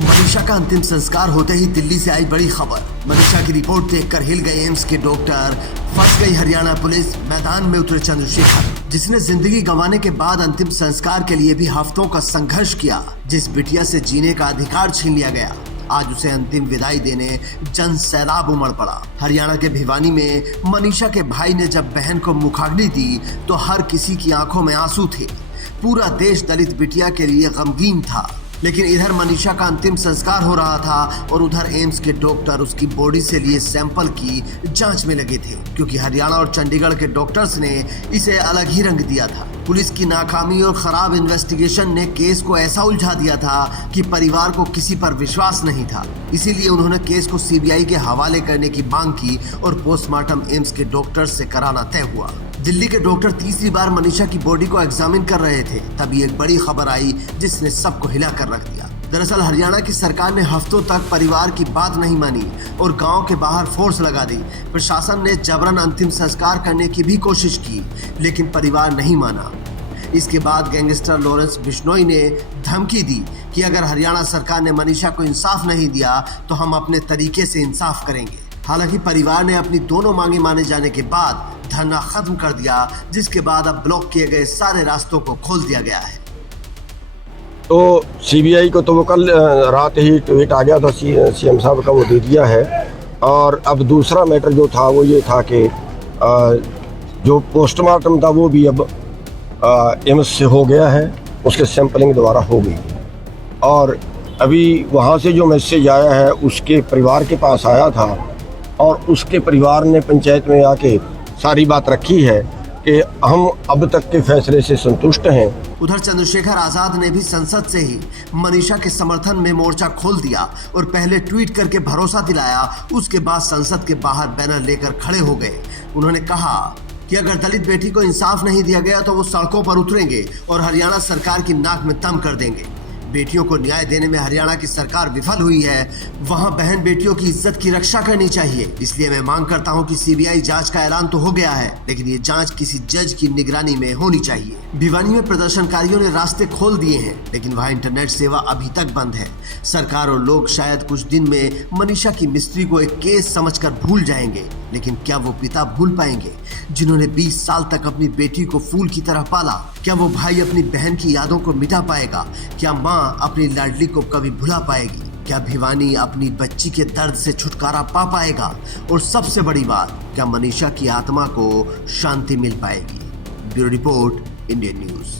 मनीषा का अंतिम संस्कार होते ही दिल्ली से आई बड़ी खबर। मनीषा की रिपोर्ट देखकर हिल गए एम्स के डॉक्टर, फंस गई हरियाणा पुलिस, मैदान में उतरे चंद्रशेखर, जिसने जिंदगी गंवाने के बाद अंतिम संस्कार के लिए भी हफ्तों का संघर्ष किया। जिस बिटिया से जीने का अधिकार छीन लिया गया, आज उसे अंतिम विदाई देने जन सैलाब उमड़ पड़ा। हरियाणा के भिवानी में मनीषा के भाई ने जब बहन को मुखाग्नि दी तो हर किसी की आंखों में आंसू थे। पूरा देश दलित बिटिया के लिए गमगीन था। लेकिन इधर मनीषा का अंतिम संस्कार हो रहा था और उधर एम्स के डॉक्टर उसकी बॉडी से लिए सैंपल की जांच में लगे थे, क्योंकि हरियाणा और चंडीगढ़ के डॉक्टर्स ने इसे अलग ही रंग दिया था। पुलिस की नाकामी और खराब इन्वेस्टिगेशन ने केस को ऐसा उलझा दिया था कि परिवार को किसी पर विश्वास नहीं था। इसीलिए उन्होंने केस को सीबीआई के हवाले करने की मांग की और पोस्टमार्टम एम्स के डॉक्टर्स से कराना तय हुआ। दिल्ली के डॉक्टर तीसरी बार मनीषा की बॉडी को एग्जामिन कर रहे थे, तभी एक बड़ी खबर आई जिसने सबको हिला कर रख दिया। दरअसल हरियाणा की सरकार ने हफ्तों तक परिवार की बात नहीं मानी और गांव के बाहर फोर्स लगा दी। प्रशासन ने जबरन अंतिम संस्कार करने की भी कोशिश की, लेकिन परिवार नहीं माना। इसके बाद गैंगस्टर लॉरेंस बिश्नोई ने धमकी दी कि अगर हरियाणा सरकार ने मनीषा को इंसाफ नहीं दिया तो हम अपने तरीके से इंसाफ करेंगे। हालांकि परिवार ने अपनी दोनों मांगे माने जाने के बाद धरना खत्म कर दिया, जिसके बाद अब ब्लॉक किए गए सारे रास्तों को खोल दिया गया है। तो सीबीआई को तो वो कल रात ही ट्वीट आ गया था, सीएम साहब का वो दे दिया है। और अब दूसरा मैटर जो था वो ये था कि जो पोस्टमार्टम था वो भी अब एम्स से हो गया है, उसके सैंपलिंग द्वारा हो गई। और अभी वहाँ से जो मैसेज आया है उसके परिवार के पास आया था और उसके परिवार ने पंचायत में आके सारी बात रखी है कि हम अब तक के फैसले से संतुष्ट हैं। उधर चंद्रशेखर आजाद ने भी संसद से ही मनीषा के समर्थन में मोर्चा खोल दिया और पहले ट्वीट करके भरोसा दिलाया, उसके बाद संसद के बाहर बैनर लेकर खड़े हो गए। उन्होंने कहा कि अगर दलित बेटी को इंसाफ नहीं दिया गया तो वो सड़कों पर उतरेंगे और हरियाणा सरकार की नाक में दम कर देंगे। बेटियों को न्याय देने में हरियाणा की सरकार विफल हुई है, वहां बहन बेटियों की इज्जत की रक्षा करनी चाहिए। इसलिए मैं मांग करता हूं कि सीबीआई जांच का ऐलान तो हो गया है, लेकिन ये जांच किसी जज की निगरानी में होनी चाहिए। भिवानी में प्रदर्शनकारियों ने रास्ते खोल दिए हैं, लेकिन वहां इंटरनेट सेवा अभी तक बंद है। सरकार और लोग शायद कुछ दिन में मनीषा की मिस्ट्री को एक केस समझकर भूल जाएंगे, लेकिन क्या वो पिता भूल पाएंगे जिन्होंने 20 साल तक अपनी बेटी को फूल की तरह पाला? क्या वो भाई अपनी बहन की यादों को मिटा पाएगा? क्या माँ अपनी लाडली को कभी भुला पाएगी? क्या भिवानी अपनी बच्ची के दर्द से छुटकारा पा पाएगा? और सबसे बड़ी बात, क्या मनीषा की आत्मा को शांति मिल पाएगी? Bureau report, Indian news.